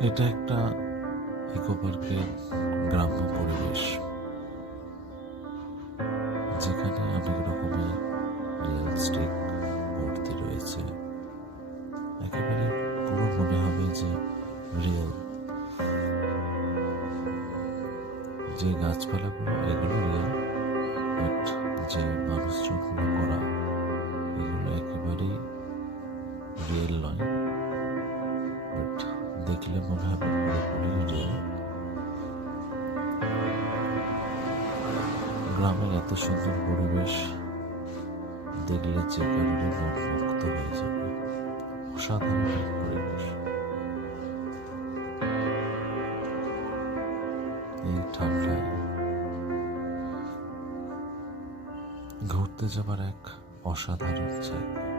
এটা একটা ইকো পার্কের গ্রাম্য পরিবেশ, যেখানে অনেক রকমের রিয়েলিস্টিক মূর্তি রয়েছে। একেবারে পুরো মনে হবে যে রিয়েল। যে গাছপালাগুলো এগুলো রিয়েল, বাট যে মানুষজনগুলো করা এগুলো একেবারেই রিয়েল নয়। বাট দেখলে মনে হবে পুরোপুরি রিয়েল। গ্রামের এত সুন্দর পরিবেশ দেখলে যে কারোরই মন মুক্ত হয়ে যাবে। অসাধারণ এক পরিবেশ। এই ঠান্ডায় ঘুরতে যাবার এক অসাধারণ জায়গা।